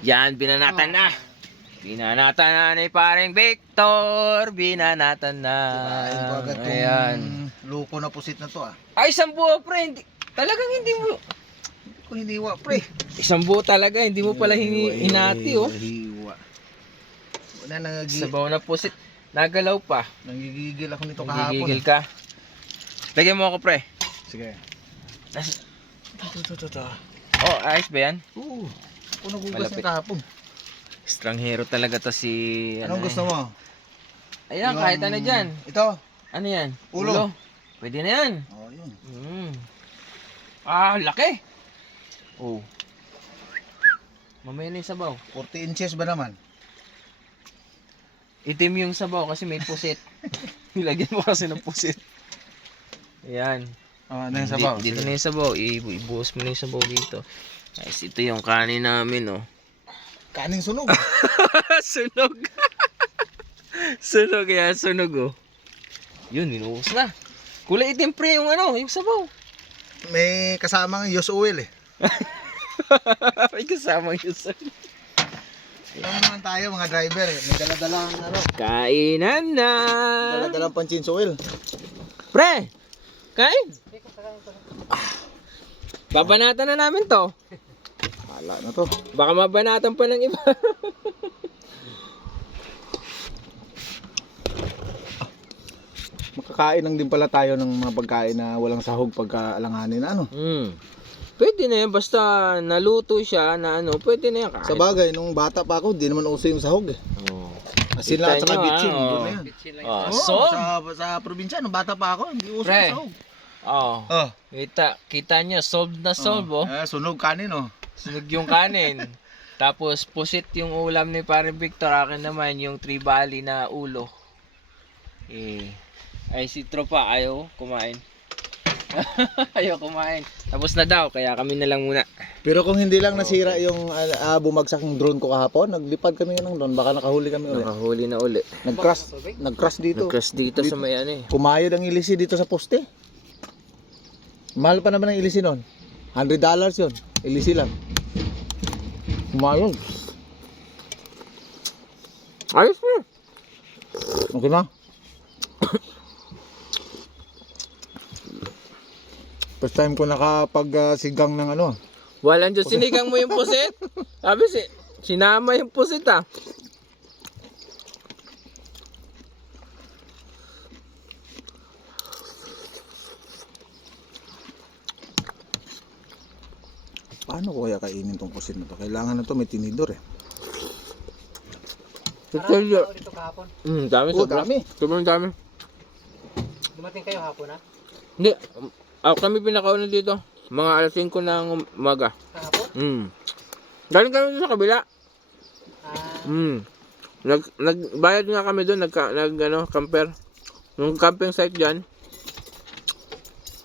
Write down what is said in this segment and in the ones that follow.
Yan, binanatan na. Binanatan na ni paring Victor. Binanatan na. Ayun ko agad Ayan. tong loko na pusit na to ah. Ay, isang buo, pre. Talagang hindi mo. Hindi ko hiniwa pre. Isang buo talaga. Hindi mo pala hinati, oh. Hiwa. Wala Sabaw na pusit. Nagalaw pa. nangigigil ako nito kahapon. Nagigigil ka. Lagyan mo ako, pre. Sige. Ito. Oh, ayos ba yan? Oo. Ako nagugas Malapit. ng kahapon. Estranghero talaga to si... Anong gusto mo? Ayan, kahit ano dyan. Ito. Ano yan? Ulo. Pwede na yan. Oh, yun. Laki. Oh. Mamaya na yung sabaw. 40 inches ba naman? Itim yung sabaw kasi may pusit. Nilagyan mo kasi ng pusit. Ayan. Ano yung sabaw? Dito na yung sabaw. Ibuhos mo na yung sabaw dito. Guys, ito yung kanin namin, oh. Kaning sunog. Sunog. Sunog yan, sunog, oh. Yun, minuhos na. Kulay itim, pre, yung yung sabaw. May kasamang use oil eh. May kasamang yung sabaw. Ilan naman tayo mga driver eh. May daladalang Kainan na. daladalang panchin's oil. Pre, kain. Babanatan na namin to. Hala na to. Baka mabanatan pa ng iba. Makakain lang din pala tayo ng mga pagkain na walang sahog pagka alanganin na ano. Pwede na yan, basta naluto siya na pwede na yan. Sa bagay, nung bata pa ako, di naman uso yung sahog eh. Oh. Asin lang at Kita saka nyo, bitchin. oh. Doon na yan. Oh, Oo, so, sa probinsya, nung bata pa ako, hindi uso Pre. yung sahog. oh, kita nyo, solved na solved, oh. Sunog kanin oh. Sunog yung kanin. Tapos, pusit yung ulam ni Paring Victor. Akin naman yung tribali na ulo. Ay, si Tropa, ayaw kumain. Ayaw kumain. Tapos na daw, kaya kami na lang muna. Pero kung hindi lang nasira yung bumagsak yung drone ko kahapon, naglipad kami ng drone, baka nakahuli kami ulit. Nakahuli na uli. Nag-crash dito. Nagkas dito sa may Kumayod ang ilisi dito sa poste. Mahal pa naman ang ilisi noon. $100 yun. Ilisi lang. Kumayod. Ayos mo. Okay na. First time ko nakapag-sigang ng ano. Walang Diyos, sinigang mo yung pusit. Sabi sinama yung pusit, ah. Paano ko kaya kainin tong pusit na to? Kailangan na to may tinidor eh. Marami dito kahapon. Dami, Dami. Sobrang dami. Dumating kayo hapon ha? Hindi. Kami pinakauna dito. Mga alas 5 ng umaga. Kahapon? Galing kami doon sa kabila. Ah, Nagbayad nga kami doon, camper. Yung camping site diyan.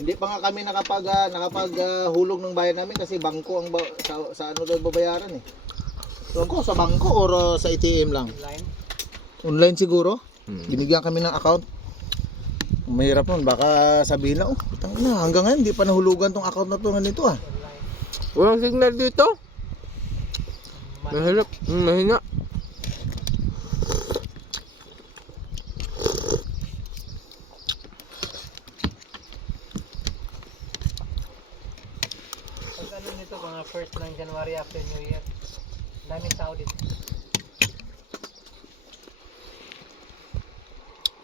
Hindi pa nga kami nakapaghulog ng bayan namin kasi bangko ang sa ano daw babayaran eh. Ewan ko sa bangko or sa ATM lang. online? Online siguro. Binigyan kami ng account. Mahirap nun, baka sabihin lang, tangina, hanggang ngayon hindi pa nahulugan tong account na to ganito ah. Walang signal dito. Mahirap. Mahina. Pag ano nito, mga first ng January after New Year. Daming tao dito.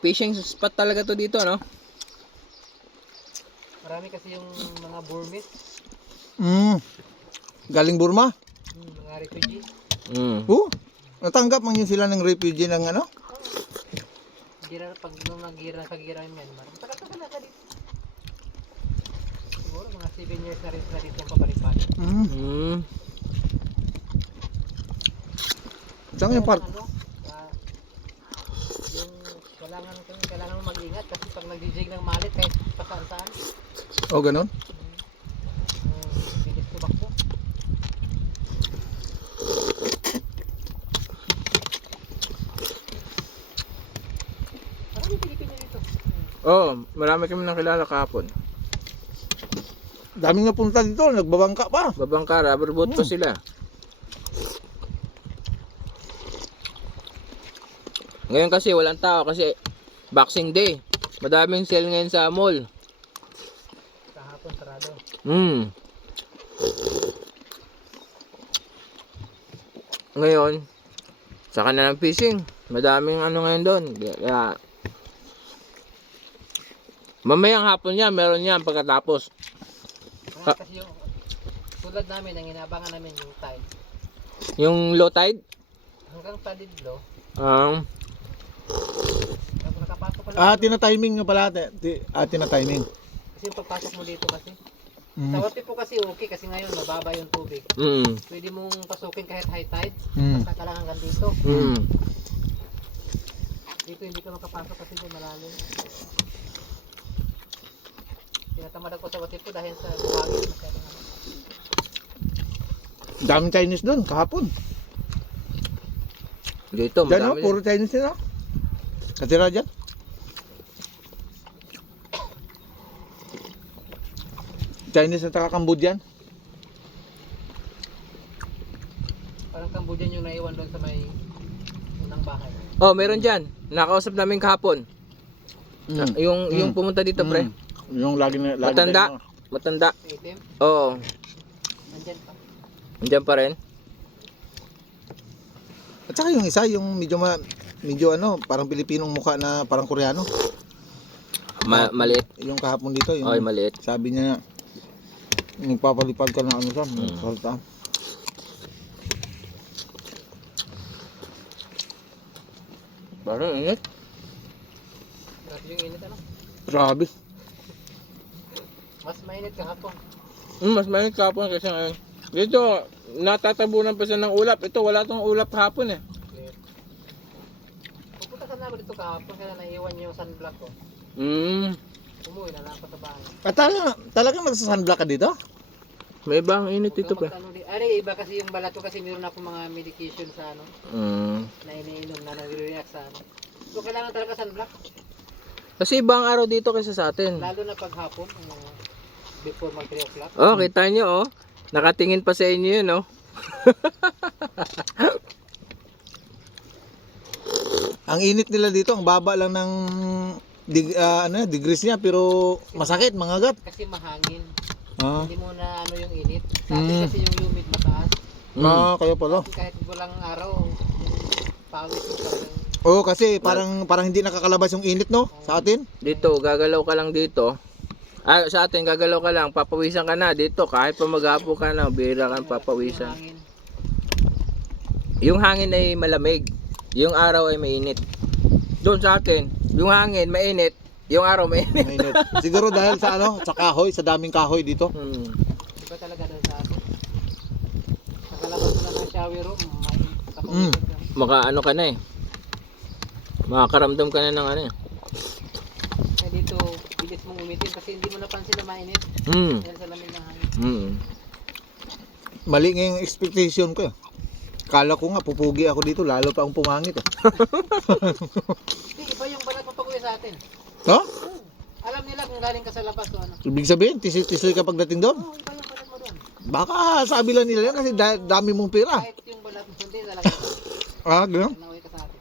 Fishing spot talaga to dito, no? Marami kasi yung mga Burmese, Galing Burma? mga refugees. Natanggap man yun sila ng refugee ng ano? Gira, pag nung nagira yung Myanmar, matagal na ka dito. Siguro mga 7 years na rin sila dito yung pabalik-balik. Saan yung part? Ano, yung kailangan mo mag-ingat kasi pag nag-jig ng malit kahit pasaan-saan, O ganun? bilis tumakbo. Marami Pilipino dito. Marami kami nakilala kahapon. Daming napunta dito, nagbabangka pa. Babangka, rubber boat pa sila. Ngayon kasi walang tao kasi Boxing Day. Madaming sale ngayon sa mall. Kahapon sarado. Ngayon, saka na ng fishing. Madaming ano ngayon doon. Kaya, mamayang hapon yan, meron yan pagkatapos. Kasi yung tulad namin, ang inaabangan namin yung tide. Yung low tide, Hanggang tide low, kapag nakapasok ka lang. Tina-timing nga pala. Tina-timing. Kasi yung pagpasok mo dito kasi. Mm. Sa Wati po kasi okay kasi ngayon mababa yung tubig. Pwede mong pasukin kahit high tide. Basta ka lang hanggang dito. Dito hindi ka makapasok kasi doon malalim. Tinatamad ako sa Wati po dahil sa buhangin. Masyadong ano. Daming Chinese doon kahapon. Dito, Diyan madami. puro Chinese nila. Katira dyan. Chinese at saka Cambodian. Parang Cambodian yung naiwan doon sa may unang bahay. Oh, meron dyan. Nakausap namin kahapon. Yung pumunta dito, pre. Yung lagi Matanda. Matanda. Sa itim, Oo. nandyan pa. Nandiyan pa rin. At saka yung isa, yung medyo ano, parang Pilipinong mukha na parang Koreano. Maliit. Yung kahapon dito, yung Okay, maliit. sabi niya, nagpapalipad ka na ano sa salta. Parang init. Grabe yung init ano. Grabe. Mas mainit kahapon. Mas mainit kahapon kasi ngayon. Dito, natatabunan pa siya ng ulap. Ito, wala tong ulap kahapon eh. Pupunta ka naman dito kahapon kaya naiwan yung sunblock ko. Umuwi na lang ako sa bahay. At talagang nagsasunblock ka dito? May ibang init dito pa. Iba kasi yung balat ko kasi meron ako mga medication sa ano na iniinom na nagre-react sa ano. So kailangan talaga sunblock. Kasi ibang araw dito kaysa sa atin. Lalo na pag hapon, before mag 3 o'clock. Oh, kita nyo oh. Nakatingin pa sa inyo yun oh. Ang init nila dito, ang baba lang ng degrees niya pero masakit, mangagat. Kasi mahangin. Ah. Hindi mo na ano yung init. Sa atin kasi yung humid mataas. Kaya pala. Kahit walang araw, pawis mo talagang. Oo, kasi parang hindi nakakalabas yung init, no? Sa atin. Dito, gagalaw ka lang dito. Sa atin, gagalaw ka lang, papawisan ka na. Dito, kahit pa maghapo ka na, bihira kang papawisan. Hangin. Yung hangin ay malamig. Yung araw ay mainit. Doon sa atin, yung hangin mainit, yung araw mainit. Mainit. Siguro dahil sa sa kahoy, sa daming kahoy dito. Iba talaga doon sa atin. Nakalabas mo na ng shower room, may kapawisan ka. Maka ano ka na eh. Makakaramdam ka na ng ano eh. Kaya dito, bilis mong umitin kasi hindi mo napansin na mainit. Dahil sa lamig ng hangin. Mali nga yung expectation ko. Kala ko nga, pupugi ako dito, lalo pa akong pumangit. Hindi, iba yung balat mo pag-uwi sa atin. Ha? Alam nila kung galing ka sa labas o ano. Ibig sabihin, tisil-tisil ka pagdating doon? Oo, iba yung balat mo doon. Baka sabi lang nila yan kasi dami mong pera. Kahit yung balat mo, hindi talaga. Gano'n? Nauwi ka sa atin.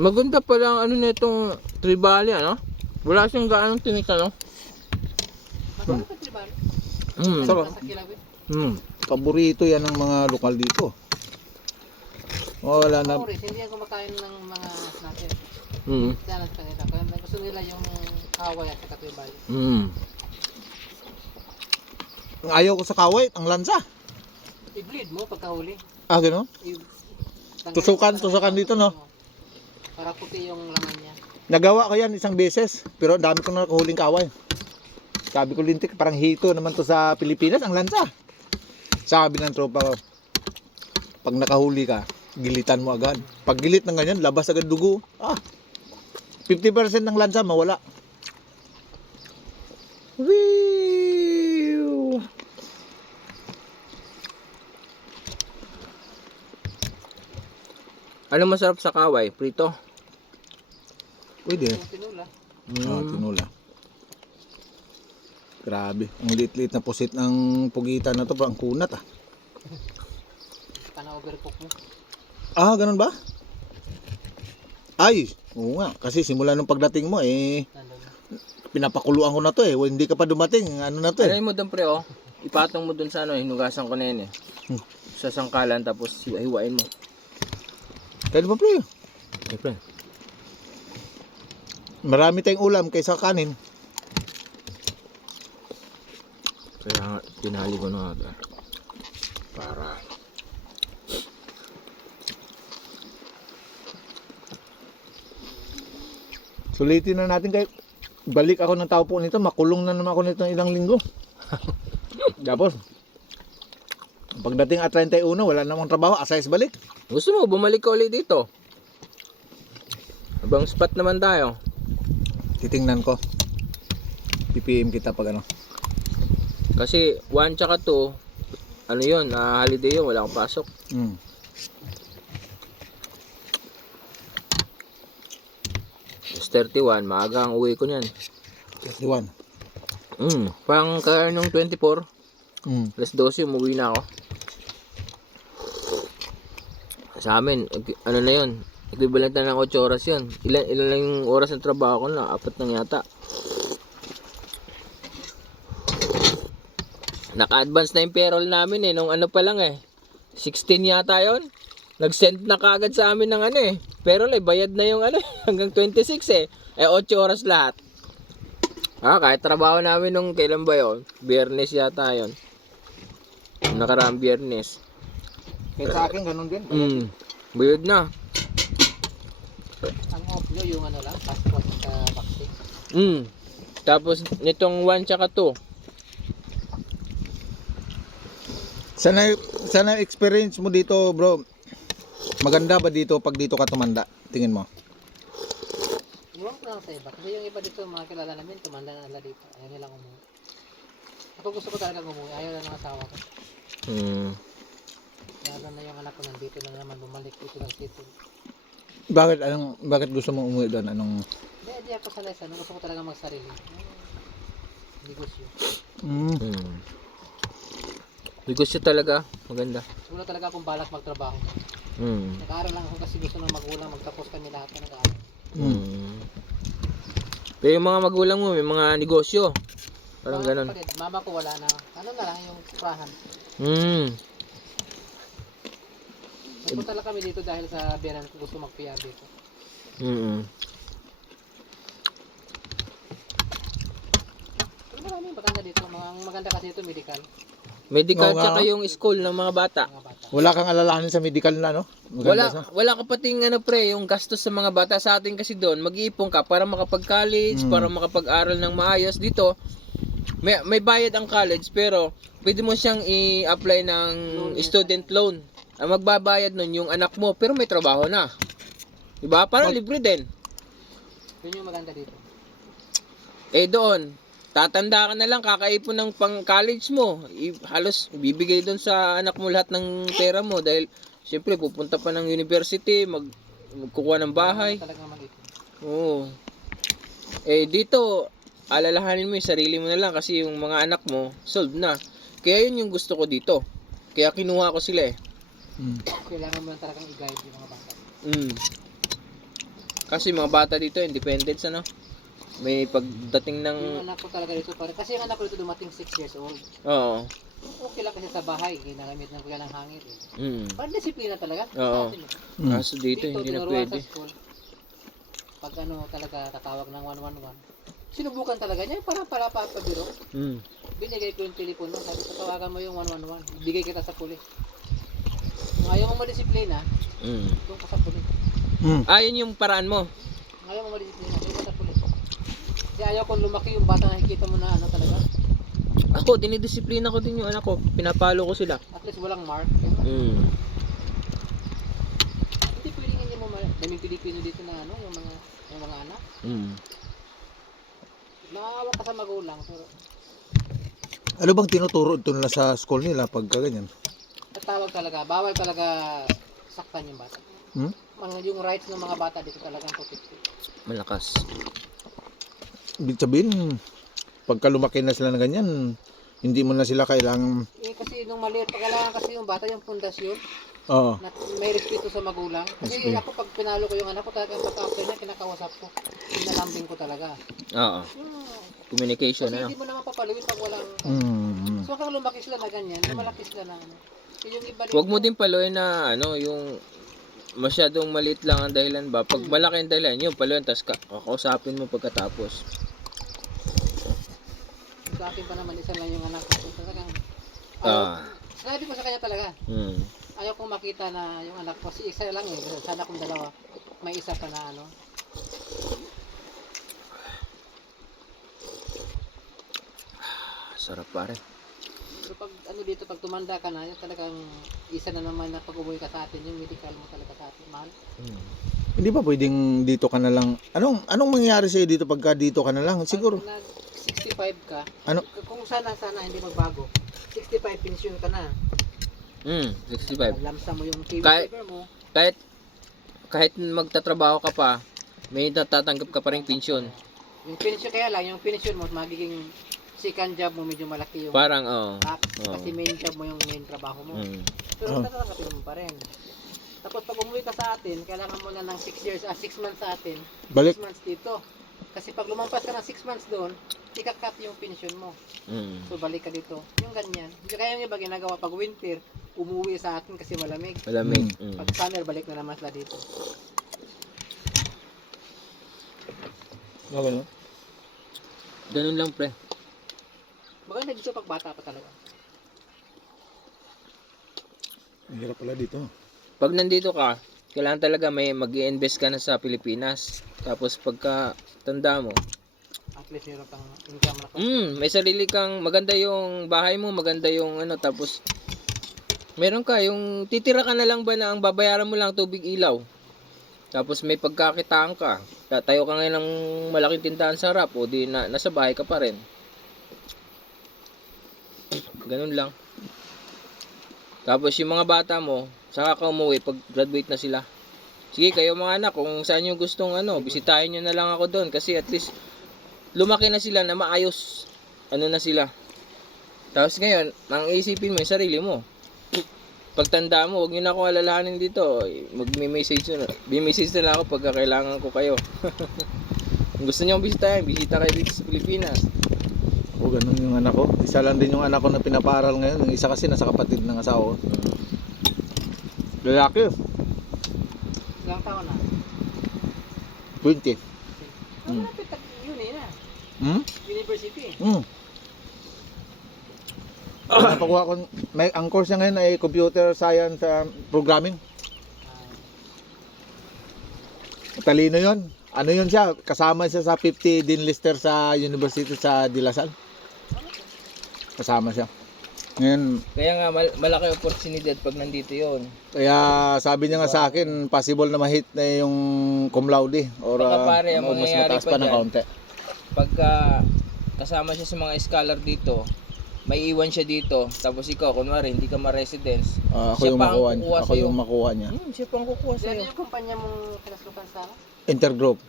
Maganda pala ang ano nitong tribali ano? Wala siyang gaanong tinik ano? Masarap ang tribal. Sarap. Nasa kilawin. Paborito yan ng mga lokal dito. Wala na. Oo, Riz, hindi yan kumakain ng mga natin. Mm. Sana sa kanila. Kaya gusto nila yung kaway at saka tribal. Ang ayaw ko sa kaway, ang lansa. I-bleed mo pagkahuli. Gano'n? Tusukan dito, no? Para puti yung laman niya. Nagawa ko yan isang beses, pero ang dami ko na nakahuling kaway. Sabi ko, lintik, parang hito naman to sa Pilipinas, ang lansa. Sabi ng tropa ko, pag nakahuli ka, gilitan mo agad. Pag gilit ng ganyan, labas agad dugo. 50% ng lansa, mawala. Wee! Ano masarap sa kaway? Prito? Pwede. Yung tinula. Tinula. Grabe, ang liit-liit na pusit ng pugitan na to, parang kunat Kana overcook mo. Ganun ba? Ay, oo nga. Kasi simula nung pagdating mo, Nandun. pinapakuluan ko na to eh. Hindi ka pa dumating. Ano na to eh. Ano mo doon pre oh? Ipatong mo doon sa ano, hinugasan ko na yun eh. Hmm. Sa sangkalan tapos hiwain mo. Kaya ba pre? Okay pre. Marami tayong ulam kaysa kanin. Kaya nga, tinali ko na nga. Para. Sulitin na natin kay balik ako ng tao po nito, makulong na naman ako nito ng ilang linggo. Tapos, pagdating at 31, wala namang trabaho, asayas balik. Gusto mo, bumalik ka ulit dito. Abang spot naman tayo. Titingnan ko. PPM kita pag ano. Kasi 1 tsaka 2, ano yun, holiday yun, wala akong pasok. Mm. It's 31, maaga ang uwi ko niyan. 31. Pang nung 24, Mm. alas 12, umuwi na ako. Sa amin, ano na yun, equivalent na ng 8 oras yun. Ilan lang yung oras ng trabaho ko na, 4 lang yata. Naka-advance na yung payroll namin eh, nung ano pa lang eh. 16 yata yon. Nag-send na kaagad sa amin ng ano eh. Payroll eh, bayad na yung ano hanggang 26 eh. 8 oras lahat. Kahit trabaho namin nung kailan ba yun? Biyernes yata yon. Nakaraang Biyernes. Kaya sa akin, ganun din. Bayad na. Ang off nyo yung ano lang, passport sa vaccine. Tapos nitong 1 tsaka 2. Sana experience mo dito, bro. Maganda ba dito pag dito ka tumanda? Tingin mo. Iwan ko lang sa iba. Kasi yung iba dito, mga kilala namin, tumanda na nila dito. Ayaw nilang umuwi. Ako gusto ko talaga umuwi. Ayaw lang ng asawa ko. Lalo na yung anak ko nandito lang naman, bumalik dito lang dito. Bakit gusto mong umuwi doon? Anong Hindi ako sanay sa ano. Gusto ko talaga magsarili. Negosyo. Negosyo talaga, maganda. Wala talaga akong balak magtrabaho. Mm. Nag-aaral lang ako kasi gusto ng magulang. Magtapos kami lahat na nag-aaral. Pero yung mga magulang mo, may mga negosyo. Parang ganun. Kapatid, mama ko wala na. Ano na lang yung sprahan. Nagpunta lang kami dito dahil sa biyanan ko gusto mag-PR dito. Pero marami maganda dito. Ang maganda kasi dito medical. Medical Oo nga. tsaka yung school ng mga bata. Mga bata. wala kang alalahanin sa medical na, no? Maganda sa. Wala ka pating ano pre, yung gastos sa mga bata sa atin kasi doon, mag-iipon ka para makapag-college, para makapag-aral ng maayos. Dito, may bayad ang college pero pwede mo siyang i-apply ng student loan. Ang magbabayad nun yung anak mo pero may trabaho na. Diba? Parang libre din. Yun yung maganda dito. Doon, tatanda ka na lang, kakaipon ng pang-college mo. Halos bibigay doon sa anak mo lahat ng pera mo dahil siyempre pupunta pa ng university, magkukuha ng bahay. Talaga mag-ipon. Oo. Dito, alalahanin mo yung sarili mo na lang kasi yung mga anak mo, solved na. Kaya yun yung gusto ko dito. Kaya kinuha ko sila eh. Kailangan mo lang talagang i-guide yung mga bata. Kasi mga bata dito, independence ano. May pagdating ng... Yung anak ko talaga dito, kasi yung anak ko dito dumating 6 years old. Oo. Okay lang kasi sa bahay, ginamit ng kuya ng hangin. Parang disiplina talaga. Oo. Sa atin, Kaso dito, hindi na tinuruan pwede. sa school. Pag ano talaga tatawag ng 111. Sinubukan talaga niya para papabiro. Binigay ko yung telepono, sabi ko tawagan mo yung 111. Ibigay kita sa pulis. Kung ayaw mo madisiplina, doon ka sa pulis. Yun yung paraan mo. Kung ayaw mo madisiplina, doon ka sa pulis. Kasi ayaw kong lumaki yung bata na nakikita mo na ano talaga. Ako, dinidisiplina ko din yung anak ko. Pinapalo ko sila. At least walang mark. Mm. Hindi pwedeng hindi mo daming Pilipino dito na ano, yung mga anak. Mm. Naawa ka sa magulang, pero Ano bang tinuturo ito nila sa school nila pag ganyan? tatawag talaga, bawal talaga saktan yung bata. Yung rights ng mga bata dito talagang protected. Malakas. Ibig sabihin, pagka lumaki na sila na ganyan, hindi mo na sila kailangan... Kasi nung maliit, kailangan kasi yung bata yung pundasyon. Oo. na may respeto sa magulang. Kasi ako pag pinalo ko yung anak ko, talagang pagka-after niya, kinakausap ko. Pinalambing ko talaga. Oo. Yung, Communication, kasi ano? hindi mo naman papaluin pag walang... Mm. So kung lumaki sila na ganyan, lumalaki sila na ano. Yung iba Huwag mo din paluin na, ano, yung masyadong maliit lang ang dahilan ba. Pag malaki ang dahilan, yun, paluin, tapos kakausapin mo pagkatapos. Sa akin pa naman, isa lang yung anak ko. Talagang, sinabi ko sa kanya talaga, Hmm. ayaw kong makita na yung anak ko, si isa lang eh, sana kung dalawa, may isa pa na ano. Sarap pare. Pero pag ano dito, pag tumanda ka na, yung talagang isa na naman na pag umuwi ka sa atin, yung medical mo talaga sa atin, mahal. Hmm. Hindi ba pwedeng dito ka na lang? Anong mangyayari sa'yo dito pagka dito ka na lang? Siguro. Pag nag 65 ka, Ano? kung sana hindi magbago, 65 pension ka na. 65. Lamsa mo yung TV Kahit- paper mo. Kahit magtatrabaho ka pa, may natatanggap ka pa rin pensyon. Yung pension kaya lang, yung pension mo, magiging second job mo, medyo malaki yung Parang, tax. Oo. Kasi main job mo yung main trabaho mo. Mm. Pero tatanggapin mo pa rin. Tapos pag umuwi ka sa atin, kailangan mo na ng 6 months sa atin, Balik. 6 months dito. Kasi pag lumampas ka ng 6 months doon, ika-cut yung pension mo. Mm. So balik ka dito. Yung ganyan. Kaya yung iba ginagawa pag winter, umuwi sa atin kasi malamig. Malamig. Mm. Pag summer, balik na naman sila dito. Ano? Ganun lang, pre. Maganda dito pag bata pa talaga. Ang hirap pala dito. Pag nandito ka, kailangan talaga may mag-i-invest ka na sa Pilipinas. Tapos pagka tanda mo, At least meron kang income na may sarili kang, maganda yung bahay mo, maganda yung ano, tapos meron ka, yung titira ka na lang ba na ang babayaran mo lang tubig ilaw. Tapos may pagkakitaan ka. Tatayo ka ngayon ng malaking tindahan sa harap o di na, nasa bahay ka pa rin. Ganun lang. Tapos yung mga bata mo, saka ka umuwi pag graduate na sila. Sige kayo mga anak, kung saan nyo gustong ano, bisitahin nyo na lang ako doon kasi at least lumaki na sila na maayos. Ano na sila. Tapos ngayon, ang isipin mo yung sarili mo. Pagtanda mo, huwag nyo na akong alalahanin dito. Mag-message na. Bi-message na lang ako pagka kailangan ko kayo. Kung gusto nyo bisitahin, bisita kayo dito sa Pilipinas. O ganun yung anak ko. Isa lang din yung anak ko na pinaparal ngayon. Yung isa kasi nasa kapatid ng asawa ko. Lalaki. ilang taon na. 20. Malapit na yun eh na. Hmm? University. Napakuha ko, ang course niya ngayon ay computer science programming. Talino yon. Ano yun siya? Kasama siya sa 50 Dean Lister sa University sa De La Salle. Kasama siya. Ngayon, Kaya nga, malaki opportunity pag nandito yon. kaya sabi niya nga sa akin, possible na ma-hit na yung cum laude. Or Baka pare, ang mas mangyayari mataas pa pa ng dyan, kaunti. Pagka kasama siya sa mga scholar dito, may iwan siya dito, tapos ikaw, kunwari, hindi ka ma-residence. Ako Siya yung pa ang makuha niya. kukuha Ako sa'yo. yung makuha niya. Siya pang kukuha Ano sa'yo. yung kumpanya mong kinasukan sa akin? Intergroup.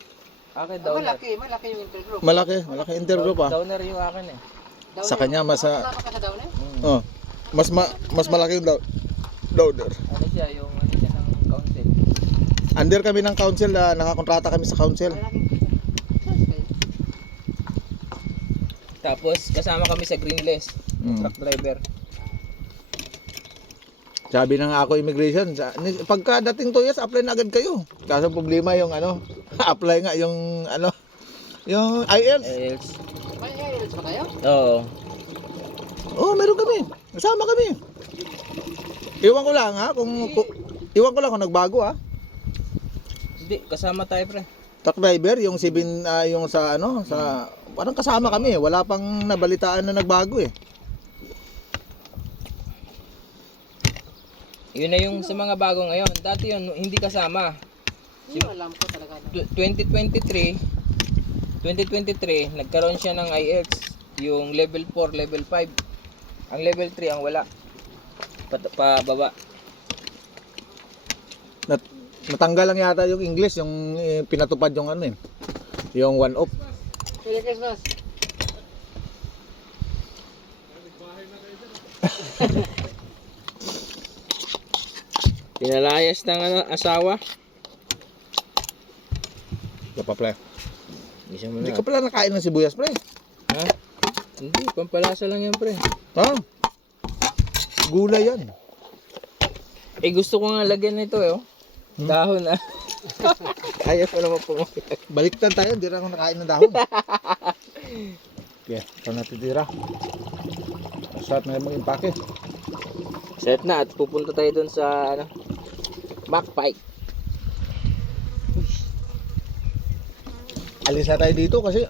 Akin, downer. Malaki yung intergroup. Malaki intergroup ah. Downer yung akin eh. Downer. Sa kanya, Kasama ka sa Downer? Oh. Mas malaki yung loader. Ano siya, yung ano siya ng council. Under kami ng council, nakakontrata kami sa council. Malaking kita. Saan kayo? Tapos, kasama kami sa green list. Truck driver. Sabi ng ako immigration, pagka dating 2 years, apply na agad kayo. Kaso problema yung apply nga yung yung IELTS. IELTS. May IELTS ba kayo? Oo. Oh, meron kami. Kasama kami. Iwan ko lang kung nagbago ha. Hindi, kasama tayo pre. Truck driver, yung yung sa sa parang kasama kami. Wala pang nabalitaan na nagbago eh. Yun na yung sa mga bago ngayon. Dati yun, hindi kasama. Hindi ko alam ko talaga. 2023, nagkaroon siya ng IELTS. Yung level 4, level 5. Ang level 3 ang wala. Pababa. Natanggal lang yata yung English, yung pinatupad yung yung one off. Merry Christmas. Pinalayas ng asawa. Ito pa, pre. Isa mo Hindi na. ka pala nakain ng sibuyas, pre. Ha? Hindi, pampalasa lang yan, pre. Ha? Gulay yan. Eh, gusto ko nga lagyan nito, eh. Oh. Dahon, ah. Ayaw ko naman pumayag. Baliktad tayo, hindi rin ako nakain ng dahon. Okay, ito natitira. Masarap na yung mag-impake. Set na at pupunta tayo dun sa, ano, backpike. Alis na tayo dito kasi